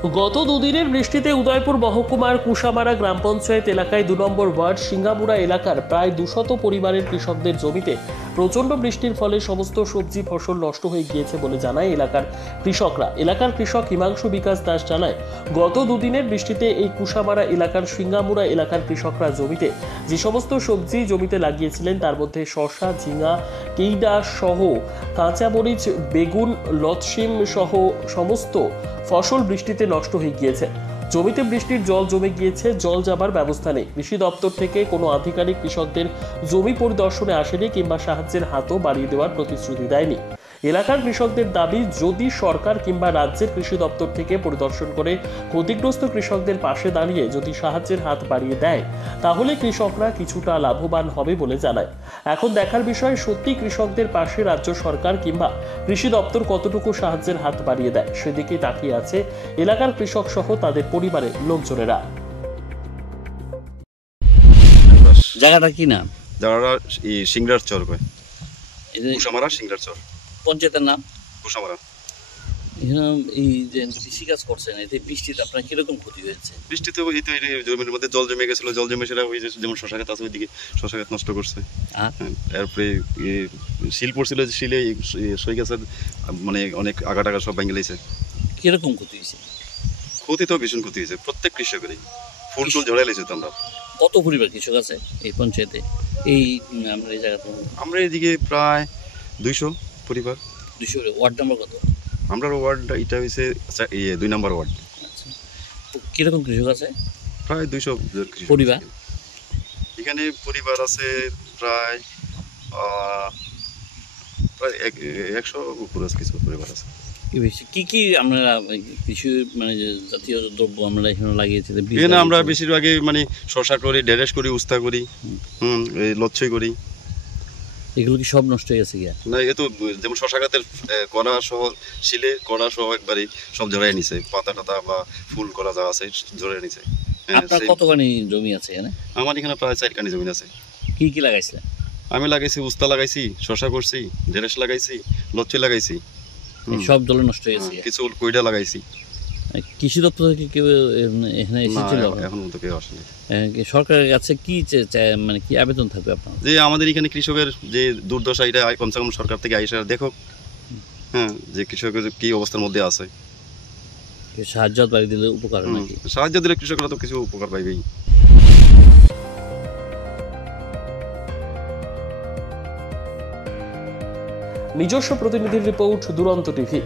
গত দুদিনের বৃষ্টিতে উদয়পুর মহকুমার কুশামারা গ্রাম পঞ্চায়েত এলাকায় 2 নম্বর ওয়ার্ড সিঙ্গামুড়া এলাকার প্রায় 200 পরিবারের কৃষকদের জমিতে প্রচণ্ড বৃষ্টির ফলে সমস্ত সবজি ফসল নষ্ট হয়ে গিয়েছে বলে জানায় এলাকার কৃষকরা। এলাকার কৃষক হিমাংশু বিকাশ দাস জানায়, গত দুদিনের বৃষ্টিতে এই কুশামারা এলাকার সিঙ্গামুড়া এলাকার কৃষকরা জমিতে যে সমস্ত সবজি জমিতে লাগিয়েছিলেন তার মধ্যে শসা, ঝিঙা, কেইডা সহ কাঁচামরিচ, বেগুন, লতসিম সহ সমস্ত ফসল বৃষ্টিতে নষ্ট হয়ে গিয়েছে। জমিতে বৃষ্টির জল জমে গিয়েছে, জল যাবার ব্যবস্থা নেই। কৃষি দপ্তর থেকে কোনো আধিকারিক কৃষকদের জমি পরিদর্শনে আসেনি কিংবা সাহায্যের হাতও বাড়িয়ে দেওয়ার প্রতিশ্রুতি দেয়নি। এলাকার কৃষকদের দাবি, যদি সরকার কিংবা রাজ্যের কৃষি দপ্তর থেকে পরিদর্শন করে ক্ষতিগ্রস্ত কৃষকদের পাশে দাঁড়িয়ে যদি সাহায্যের হাত বাড়িয়ে দেয় তাহলে কৃষকরা কিছুটা লাভবান হবে বলে জানায়। এখন দেখার বিষয়, সত্যি কৃষকদের পাশে রাজ্য সরকার কিংবা কৃষি দপ্তর কতটুকু সাহায্যের হাত বাড়িয়ে দেয় সেদিকে তাকিয়ে আছে এলাকার কৃষক সহ তাদের পরিবারের লোকজনেরা। জায়গাটা কি নাম? জায়গাটা সিংড়ার চর কয়, কুশামারা সিংড়ার চর। পঞ্চায়েতের নাম কুশামারা। এখানে এই যে কৃষি কাজ করছেন, এতে বৃষ্টিতে আপনার কিরকম ক্ষতি হয়েছে? বৃষ্টিতে এই তো জমির মধ্যে জল জমে গেছিল, জল জমে সেটা ওই যেমন শশা গাছ আছে ওইদিকে শশা গাছ নষ্ট করছে। তারপরে শিল পড়ছিল, যে শিলে সই গাছের মানে অনেক আগা টাগা সব ভেঙে গেছে। কিরকম ক্ষতি হয়েছে? ক্ষতি তো ভীষণ ক্ষতি হয়েছে, প্রত্যেক কৃষকেরই ফুল টুল ঝড়াই লেগেছে। তো আমরা কত পরিবার কৃষক আছে এই পঞ্চায়েতে, এই আমরা এই জায়গাতে? আমরা এদিকে প্রায় 200 পরিবার। 200। ওয়ার্ড নাম্বার কত? আমরা ওয়ার্ডটা এটা হয়েছে 2 নম্বর ওয়ার্ড। আচ্ছা, কিরকম কৃষক আছে? প্রায় 200 পরিবার। এখানে পরিবার আছে প্রায় 100 উপরে কিছু পরিবার আছে। কি কি আপনারা কৃষি মানে জাতীয় দ্রব্য আমরা এখানে লাগিয়েছি? এখানে আমরা বেশিরভাগই মানে শশা করি, ঢেঁড়স করি, উস্তা করি, লচ্ছই করি। এগুলো কি সব নষ্ট হয়ে গেছে গিয়া? না, এ তো যেমন শশা গাছের কড়া সহ শিলে কড়া সহ একবারই সব জড়াই নিছে, পাতা টাতা বা ফুল করা যা আছে জড়াই নিছে। আপনার কতখানি জমি আছে এখানে? আমার এখানে প্রায় 4 কানি জমি আছে। কি কি লাগাইছিলেন? আমি লাগাইছি উস্তা লাগাইছি, শশা করছি, ঢেঁড়স লাগাইছি, লচ্ছই লাগাইছি। সব জল নষ্ট হয়ে গেছে। কিছু কইডা লাগাইছি। কৃষি দপ্তর থেকে কেউ এখানে এসেছিল? এখন তো কেউ আসেনি। সরকারের কাছে কি মানে কি আবেদন থাকবে আপনার? যে আমাদের এখানে কৃষকের যে দুর্দশা, এটা কমসে কম সরকার থেকে আইসা দেখুক, যে কৃষকের কি অবস্থার মধ্যে আছে। সাহায্য বাড়িয়ে দিলে উপকার নাকি? সাহায্য দিলে কৃষকরা তো কিছু উপকার পাইবেই। নিজস্ব প্রতিনিধির রিপোর্ট, দুরন্ত টিভি।